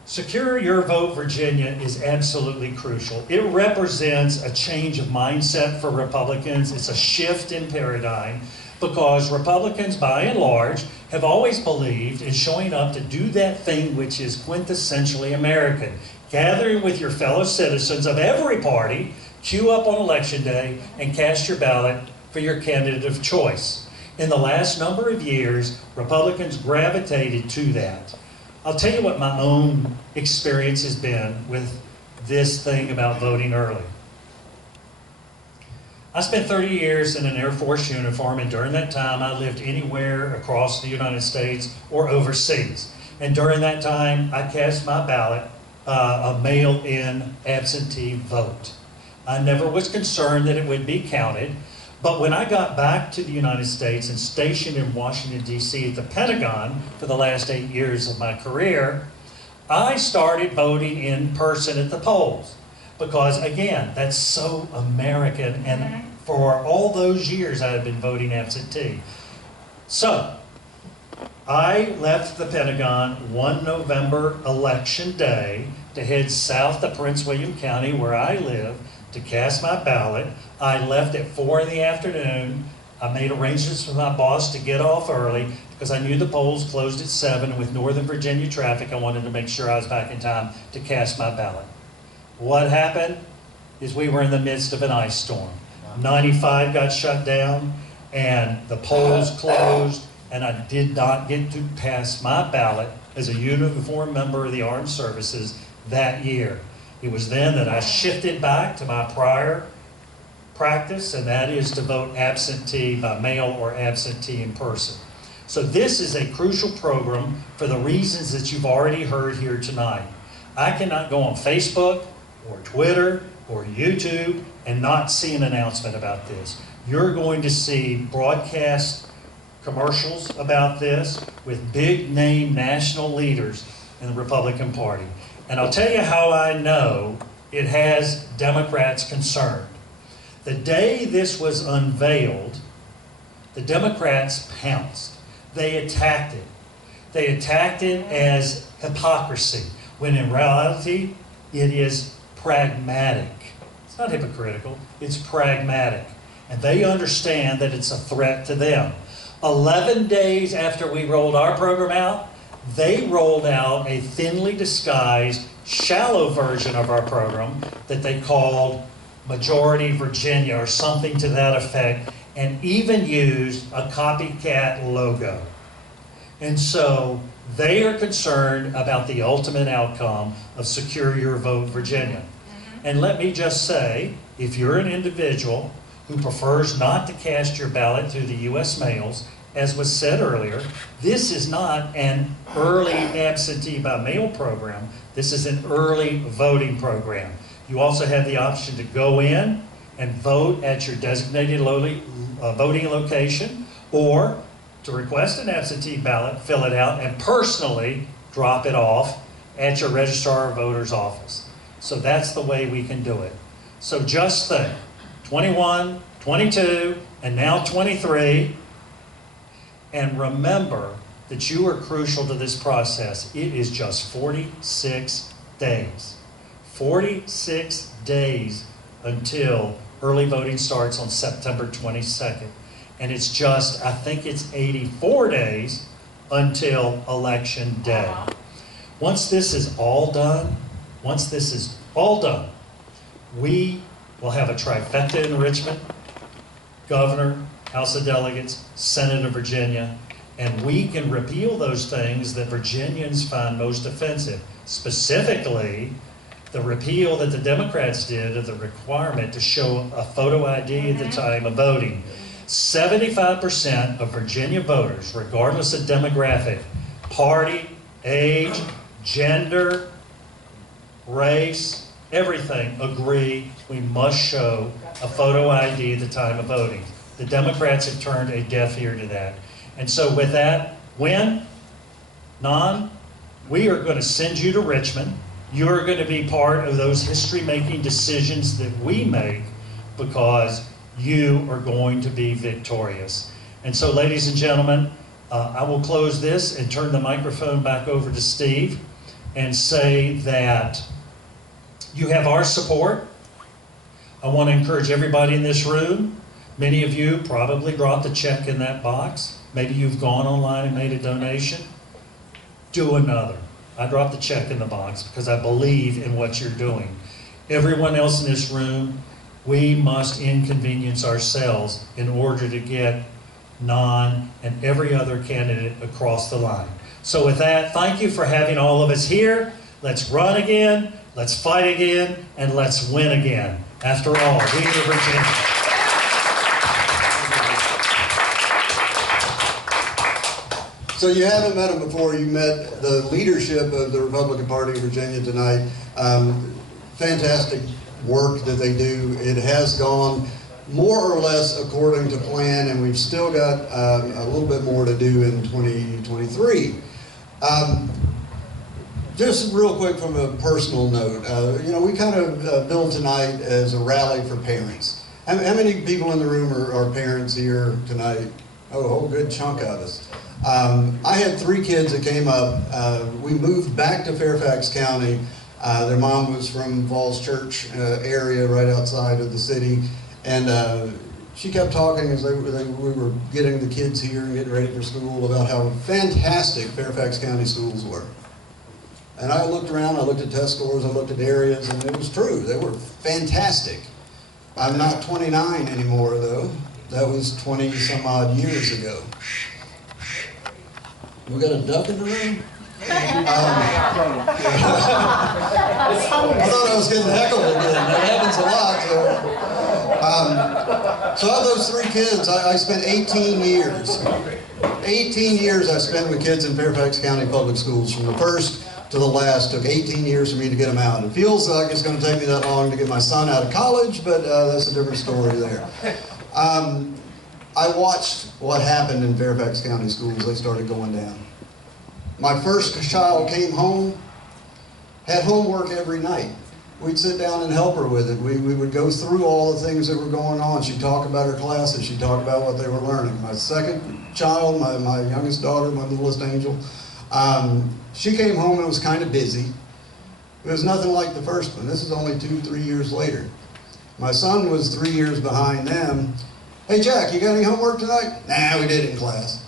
Secure Your Vote Virginia is absolutely crucial. It represents a change of mindset for Republicans. It's a shift in paradigm because Republicans, by and large, have always believed in showing up to do that thing which is quintessentially American. Gathering with your fellow citizens of every party, queue up on Election Day, and cast your ballot for your candidate of choice. In the last number of years, Republicans gravitated to that. I'll tell you what my own experience has been with this thing about voting early. I spent 30 years in an Air Force uniform, and during that time I lived anywhere across the United States or overseas. And during that time I cast my ballot, a mail-in absentee vote. I never was concerned that it would be counted, but when I got back to the United States and stationed in Washington, D.C. at the Pentagon for the last 8 years of my career, I started voting in person at the polls. Because again, that's so American, and for all those years I had been voting absentee. So, I left the Pentagon one November election day to head south to Prince William County, where I live, to cast my ballot. I left at 4 in the afternoon. I made arrangements with my boss to get off early because I knew the polls closed at 7. With Northern Virginia traffic, I wanted to make sure I was back in time to cast my ballot. What happened is we were in the midst of an ice storm. 95 got shut down and the polls closed, and I did not get to pass my ballot as a uniformed member of the armed services that year. It was then that I shifted back to my prior practice, and that is to vote absentee by mail or absentee in person. So this is a crucial program for the reasons that you've already heard here tonight. I cannot go on Facebook or Twitter or YouTube and not see an announcement about this. You're going to see broadcast commercials about this with big name national leaders in the Republican Party. And I'll tell you how I know it has Democrats concerned. The day this was unveiled, the Democrats pounced. They attacked it. They attacked it as hypocrisy, when in reality, it is pragmatic. It's not hypocritical, it's pragmatic. And they understand that it's a threat to them. 11 days after we rolled our program out, they rolled out a thinly disguised, shallow version of our program that they called Majority Virginia or something to that effect, and even used a copycat logo. And so they are concerned about the ultimate outcome of Secure Your Vote Virginia. And let me just say, if you're an individual who prefers not to cast your ballot through the U.S. mails, as was said earlier, this is not an early absentee by mail program. This is an early voting program. You also have the option to go in and vote at your designated voting location, or to request an absentee ballot, fill it out, and personally drop it off at your registrar of voters office. So that's the way we can do it. So just think, 21, 22, and now 23, and remember that you are crucial to this process. It is just 46 days. 46 days until early voting starts on September 22nd. And it's just, I think it's 84 days until Election Day. Once this is all done, we will have a trifecta in Richmond: Governor, House of Delegates, Senate of Virginia, and we can repeal those things that Virginians find most offensive. Specifically, the repeal that the Democrats did of the requirement to show a photo ID at the time of voting. 75% of Virginia voters, regardless of demographic, party, age, gender, race, everything, agree we must show a photo ID at the time of voting. The Democrats have turned a deaf ear to that. And so with that, Nhan, we are going to send you to Richmond. You are going to be part of those history-making decisions that we make because you are going to be victorious. And so, ladies and gentlemen, I will close this and turn the microphone back over to Steve and say that you have our support. I want to encourage everybody in this room. Many of you probably brought the check in that box. Maybe you've gone online and made a donation. Do another. I dropped the check in the box because I believe in what you're doing. Everyone else in this room, we must inconvenience ourselves in order to get Nhan and every other candidate across the line. So with that, thank you for having all of us here. Let's run again, let's fight again, and let's win again. After all, we are Virginia. So you haven't met them before. You met the leadership of the Republican Party of Virginia tonight. Fantastic work that they do. It has gone more or less according to plan, and we've still got a little bit more to do in 2023. Just real quick from a personal note, you know, we kind of billed tonight as a rally for parents. How many people in the room are parents here tonight? Oh, a whole good chunk of us. I had 3 kids that came up. We moved back to Fairfax County. Their mom was from Falls Church area right outside of the city. And she kept talking as we were getting the kids here and getting ready for school about how fantastic Fairfax County schools were. And I looked around, I looked at test scores, I looked at areas, and it was true. They were fantastic. I'm not 29 anymore, though. That was 20 some odd years ago. We got a duck in the room? I thought I was getting heckled again. That happens a lot. So of those 3 kids, I spent 18 years. 18 years I spent with kids in Fairfax County Public Schools. From the first to the last, took 18 years for me to get them out. It feels like it's going to take me that long to get my son out of college, but that's a different story there. I watched what happened in Fairfax County schools. They started going down. My first child came home, had homework every night. We'd sit down and help her with it. We would go through all the things that were going on. She'd talk about her classes. She'd talk about what they were learning. My second child, my youngest daughter, my littlest angel, she came home and was kind of busy. It was nothing like the first one. This is only 2-3 years later. My son was 3 years behind them. Hey, Jack, you got any homework tonight? Nah, we did it in class.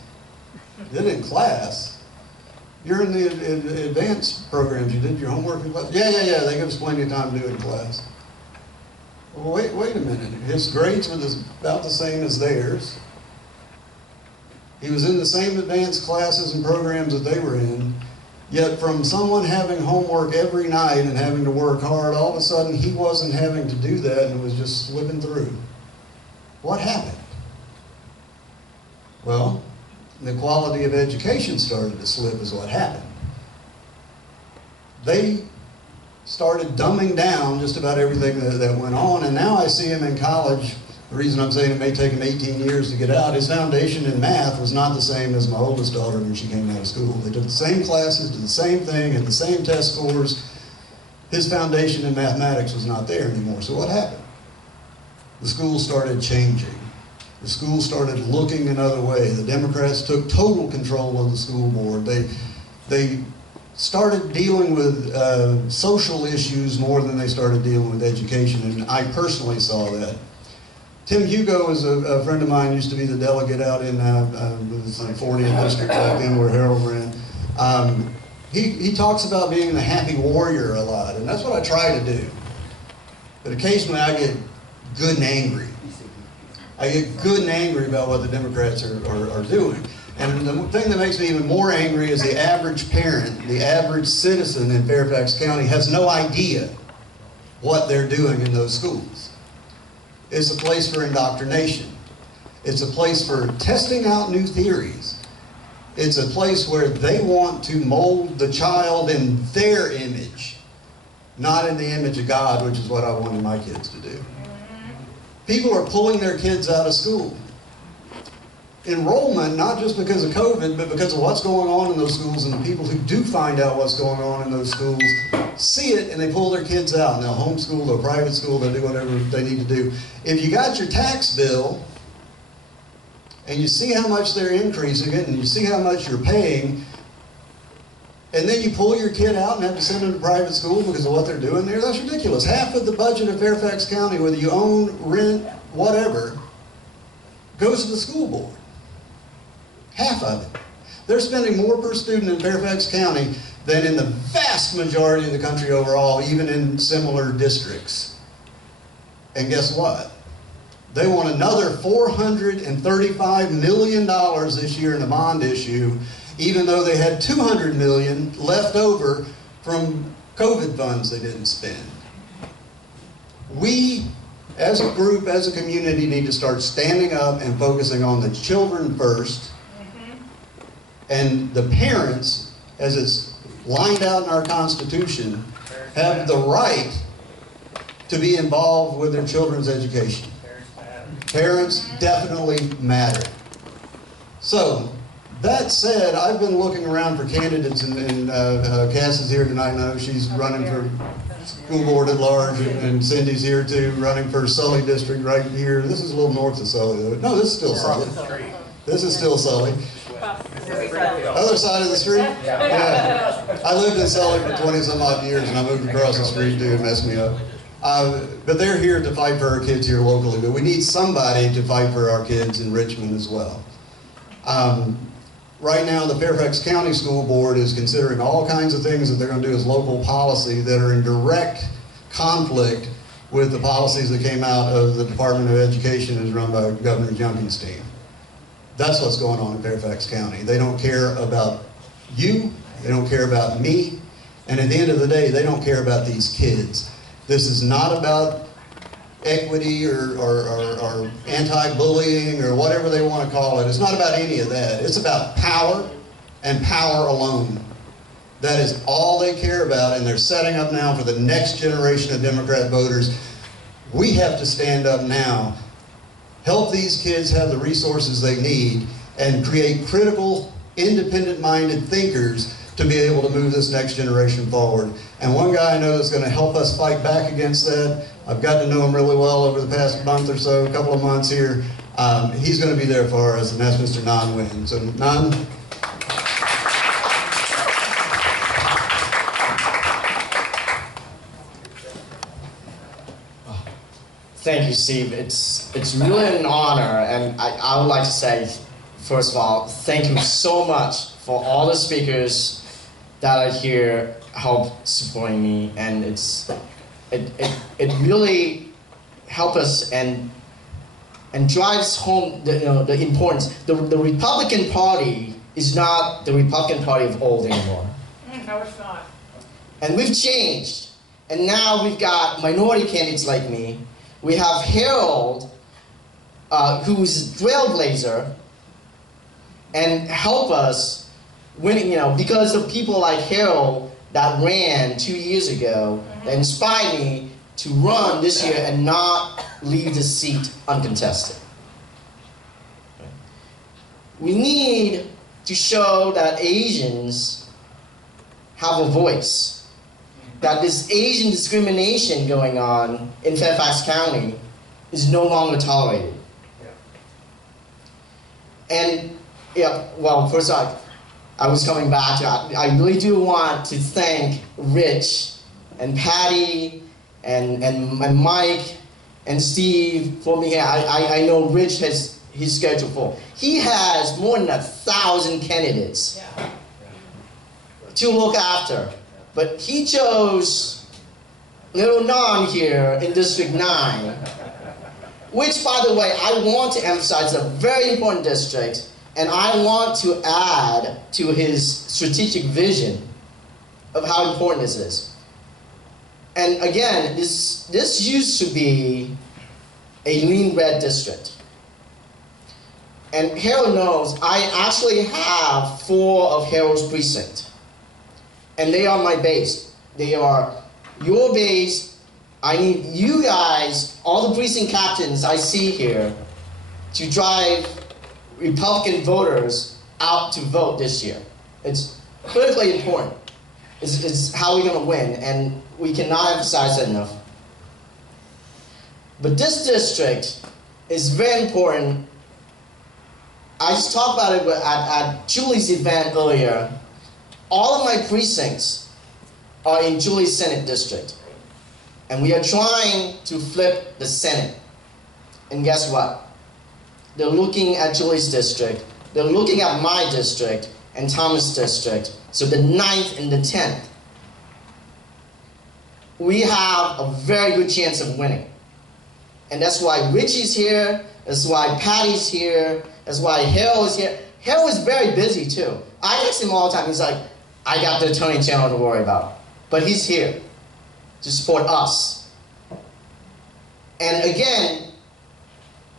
Did it in class? You're in the advanced programs. You did your homework in class? Yeah. They give us plenty of time to do it in class. Well, wait a minute. His grades were about the same as theirs. He was in the same advanced classes and programs that they were in. Yet from someone having homework every night and having to work hard, all of a sudden he wasn't having to do that and was just slipping through. What happened? Well, the quality of education started to slip is what happened. They started dumbing down just about everything that went on, and now I see him in college. The reason I'm saying it may take him 18 years to get out, his foundation in math was not the same as my oldest daughter when she came out of school. They took the same classes, did the same thing, had the same test scores. His foundation in mathematics was not there anymore. So what happened? The school started changing. The school started looking another way. The Democrats took total control of the school board. They started dealing with social issues more than they started dealing with education, and I personally saw that. Tim Hugo is a friend of mine, used to be the delegate out in the 40th district back then where Harold ran. He talks about being the happy warrior a lot, and that's what I try to do. But occasionally I get good and angry. I get good and angry about what the Democrats are doing. And the thing that makes me even more angry is the average parent, the average citizen in Fairfax County has no idea what they're doing in those schools. It's a place for indoctrination. It's a place for testing out new theories. It's a place where they want to mold the child in their image. not in the image of God, which is what I wanted my kids to do. People are pulling their kids out of school. Enrollment, not just because of COVID, but because of what's going on in those schools, and the people who do find out what's going on in those schools see it and they pull their kids out, and they'll homeschool, they'll private school, they'll do whatever they need to do. If you got your tax bill and you see how much they're increasing it and you see how much you're paying, and then you pull your kid out and have to send them to private school because of what they're doing there, that's ridiculous. Half of the budget of Fairfax County, whether you own, rent, whatever, goes to the school board. Half of it. They're spending more per student in Fairfax County than in the vast majority of the country overall, even in similar districts. And guess what? They want another $435 million this year in the bond issue, even though they had $200 million left over from COVID funds they didn't spend. We, as a group, as a community, need to start standing up and focusing on the children first. And the parents, as it's lined out in our Constitution, have the right to be involved with their children's education. Parents definitely matter. So, that said, I've been looking around for candidates, and Cass is here tonight. I know she's running for school board at large, and Cindy's here too, running for Sully District right here. This is a little north of Sully, though. No, this is still Sully. This is still Sully. Other side of the street? Yeah. I lived in Sully for 20-some odd years, and I moved across the street too. It messed me up. But they're here to fight for our kids here locally. But we need somebody to fight for our kids in Richmond as well. Right now, the Fairfax County School Board is considering all kinds of things that they're going to do as local policy that are in direct conflict with the policies that came out of the Department of Education as run by Governor Youngkin's team. That's what's going on in Fairfax County. They don't care about you, they don't care about me, and at the end of the day, they don't care about these kids. This is not about equity or anti-bullying or whatever they want to call it. It's not about any of that. It's about power and power alone. That is all they care about, and they're setting up now for the next generation of Democrat voters. We have to stand up now, help these kids have the resources they need, and create critical, independent-minded thinkers to be able to move this next generation forward. And one guy I know that's going to help us fight back against that, I've gotten to know him really well over the past month or so, a couple of months here. He's going to be there for us, and that's Mr. Nhan Huynh. So, Nhan. Thank you, Steve. It's really an honor, and I would like to say, first of all, thank you so much for all the speakers that are here, help supporting me, and it really helps us and drives home the importance. The Republican Party is not the Republican Party of old anymore. No, it's not. And we've changed, and now we've got minority candidates like me. We have Harold, who's a trailblazer, and help us winning, because of people like Harold that ran 2 years ago, that inspired me to run this year and not leave the seat uncontested. We need to show that Asians have a voice, that this Asian discrimination going on in Fairfax County is no longer tolerated. And, well, first off, I was coming back to, I really do want to thank Rich and Patty and Mike and Steve for me here. I know Rich has his schedule full. He has more than 1,000 candidates to look after. But he chose little Nhan here in District 9, which, by the way, I want to emphasize is a very important district, and I want to add to his strategic vision of how important this is. And again, this used to be a lean red district. And Harold knows I actually have 4 of Harold's precincts. And they are my base. They are your base, I need you guys, all the precinct captains I see here, to drive Republican voters out to vote this year. It's critically important. It's how we're going to win, and we cannot emphasize that enough. But this district is very important. I just talked about it at Julie's event earlier. All of my precincts are in Julie's Senate district. And we are trying to flip the Senate. And guess what? They're looking at Julie's district. They're looking at my district and Thomas' district. So the 9th and the 10th. We have a very good chance of winning. And that's why Richie's here. That's why Patty's here. That's why Harold is here. Harold is very busy too. I text him all the time. He's like, I got the Attorney General to worry about. But he's here to support us. And again,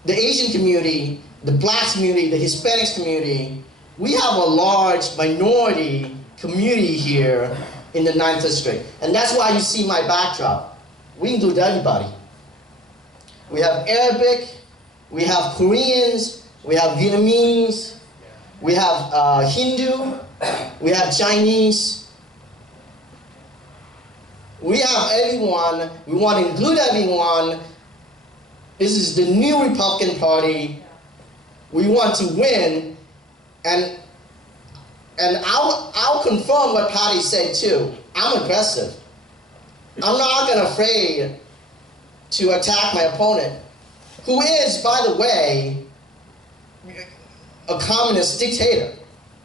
the Asian community, the Black community, the Hispanics community, we have a large minority community here in the 9th district. And that's why you see my backdrop. We include everybody. We have Arabic, we have Koreans, we have Vietnamese, we have Hindu, we have Chinese. We have everyone. We want to include everyone. This is the new Republican Party. We want to win. And I'll confirm what Patty said too. I'm aggressive. I'm not afraid to attack my opponent, who is, by the way, a communist dictator.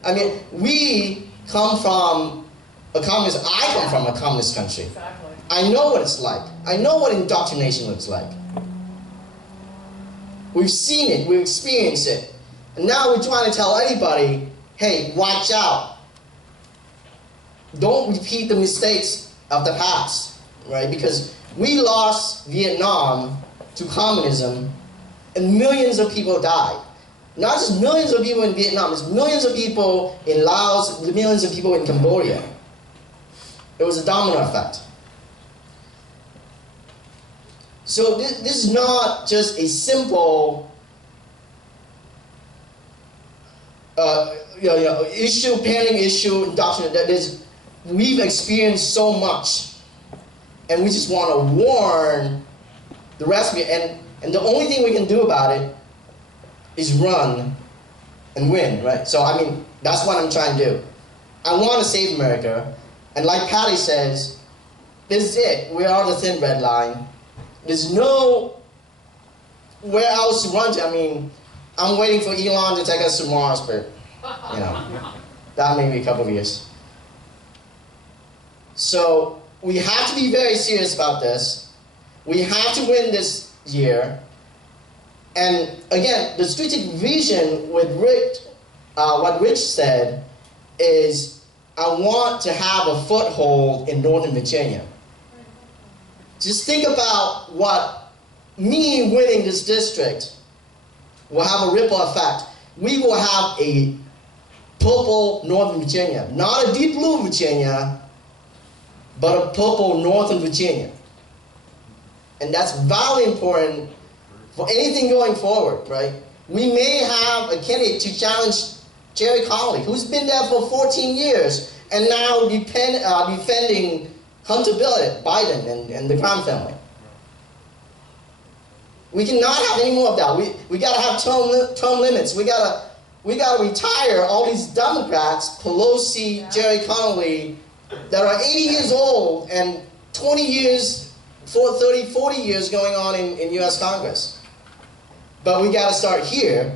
I mean, we come from a communist, I come from a communist country. Exactly. I know what it's like. I know what indoctrination looks like. We've seen it, we've experienced it. And now we're trying to tell everybody, hey, watch out. Don't repeat the mistakes of the past, right? Because we lost Vietnam to communism and millions of people died. Not just millions of people in Vietnam, it's millions of people in Laos, millions of people in Cambodia. It was a domino effect. So this is not just a simple issue, pending issue, indoctrination. That is, we've experienced so much, and we just want to warn the rest of it. And the only thing we can do about it is run and win, right? So I mean, that's what I'm trying to do. I want to save America, and like Patty says, this is it. We are the thin red line. There's no where else to run to. I mean, I'm waiting for Elon to take us to Mars, but that may be a couple of years. So we have to be very serious about this. We have to win this year. And again, the strategic vision with Rich, what Rich said, is I want to have a foothold in Northern Virginia. Just think about what me winning this district will have a ripple effect. We will have a purple Northern Virginia, not a deep blue Virginia, but a purple Northern Virginia. And that's very important for anything going forward, right? We may have a candidate to challenge Jerry Connolly, who's been there for 14 years, and now defending Hunter Biden and the Graham family. We cannot have any more of that. We got to have term limits. We got to retire all these Democrats, Pelosi, Jerry Connolly, that are 80 years old and 20 years, 30, 40 years going on in U.S. Congress. But we got to start here.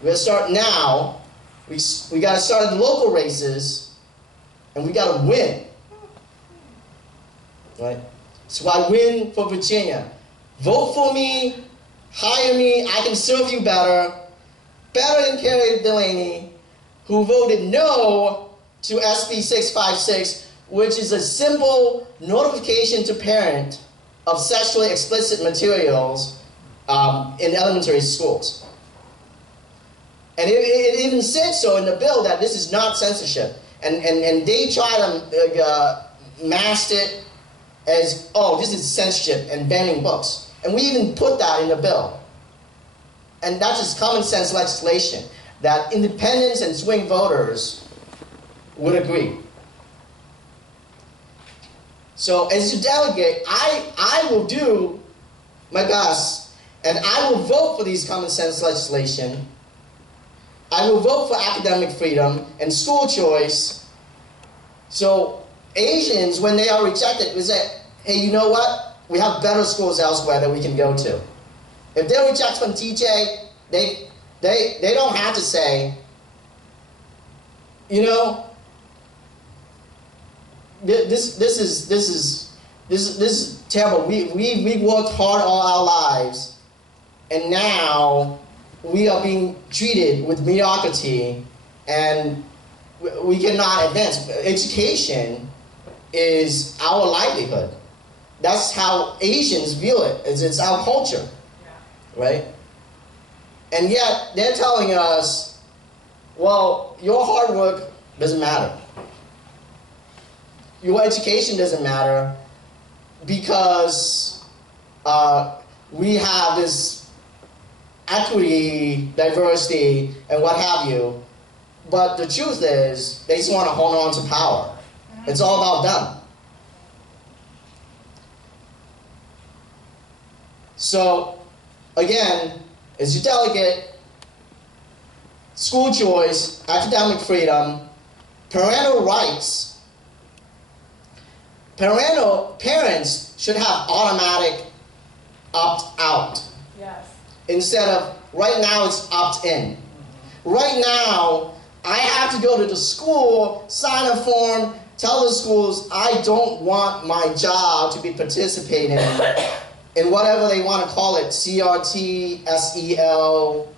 We got to start now. We got to start at the local races, and we got to win. Right? So I win for Virginia. Vote for me, hire me, I can serve you better than Carrie Delaney, who voted no to SB 656, which is a simple notification to parent of sexually explicit materials in elementary schools. And it even said so in the bill that this is not censorship. And they try to mask it as, oh, this is censorship and banning books. And we even put that in the bill. And that's just common sense legislation that independents and swing voters would agree. So as a delegate, I will do my best, and I will vote for these common sense legislation. I will vote for academic freedom and school choice. So Asians, when they are rejected, we say, hey, you know what? We have better schools elsewhere that we can go to. If they're rejected from TJ, they don't have to say, you know, this is terrible. We worked hard all our lives, and now we are being treated with mediocrity, and we cannot advance. Education is our livelihood. That's how Asians view it. It's our culture, right? And yet they're telling us, well, your hard work doesn't matter. Your education doesn't matter because we have this equity, diversity, and what have you. But the truth is, they just want to hold on to power. It's all about them. So, again, as you delegate, school choice, academic freedom, parental rights. Parents should have automatic opt-out. Yes. Instead of, right now it's opt-in. Right now, I have to go to the school, sign a form, tell the schools I don't want my job to be participating in whatever they want to call it, CRT, SEL,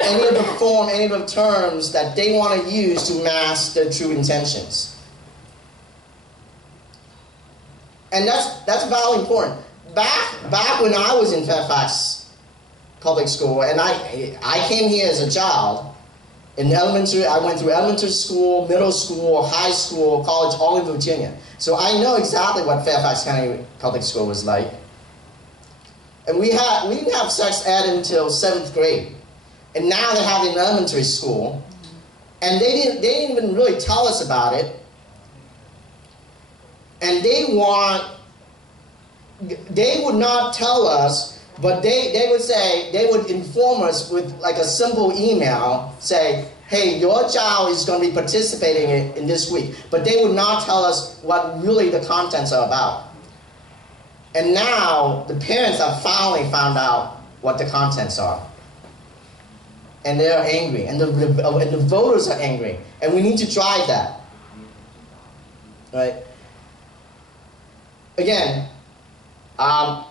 any of the form, any of the terms that they want to use to mask their true intentions. And that's very important. Back when I was in Fairfax Public School, and I came here as a child, in elementary, I went through elementary school, middle school, high school, college, all in Virginia. So I know exactly what Fairfax County Public School was like. And we didn't have sex ed until 7th grade. And now they have it in elementary school. And they didn't even really tell us about it. And they would not tell us, but they would say, they would inform us with like a simple email, say, hey, your child is going to be participating in this week. But they would not tell us what really the contents are about. And now the parents have finally found out what the contents are. And they're angry, and the voters are angry. And we need to drive that. Right? Again,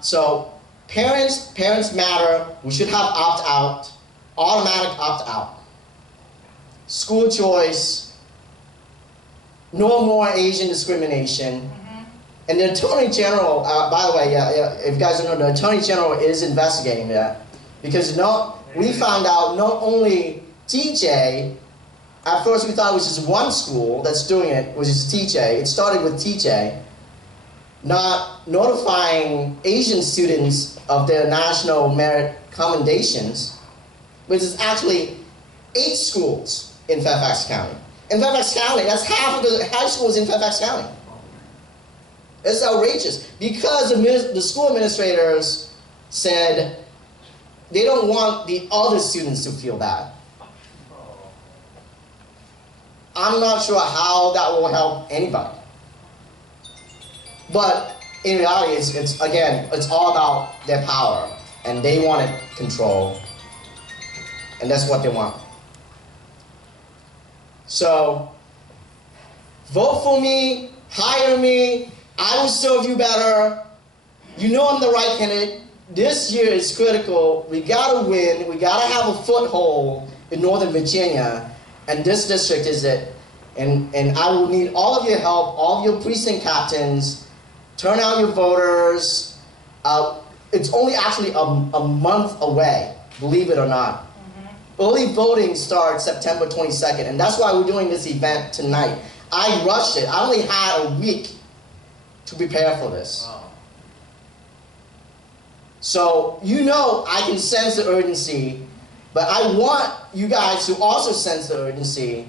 so parents matter. We should have opt-out, automatic opt-out. School choice, no more Asian discrimination. And the Attorney General, by the way, if you guys don't know, the Attorney General is investigating that. Because we found out not only TJ, at first we thought it was just one school that's doing it, which is TJ. It started with TJ, not notifying Asian students of their national merit commendations, which is actually 8 schools in Fairfax County. In Fairfax County, that's half of the high schools in Fairfax County. It's outrageous because the school administrators said they don't want the other students to feel bad. I'm not sure how that will help anybody. But in reality, it's all about their power, and they want it control, and that's what they want. So, vote for me, hire me, I will serve you better. You know I'm the right candidate. This year is critical. We gotta win. We gotta have a foothold in Northern Virginia, and this district is it. And I will need all of your help, all of your precinct captains. Turn out your voters. It's only actually a month away, believe it or not. Early voting starts September 22nd, and that's why we're doing this event tonight. I rushed it. I only had a week to prepare for this. So you know I can sense the urgency, but I want you guys to also sense the urgency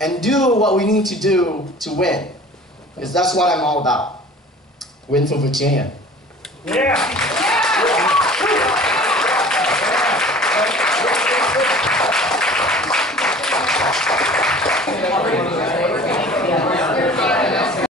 and do what we need to do to win. Because that's what I'm all about. Win for Virginia. Yeah.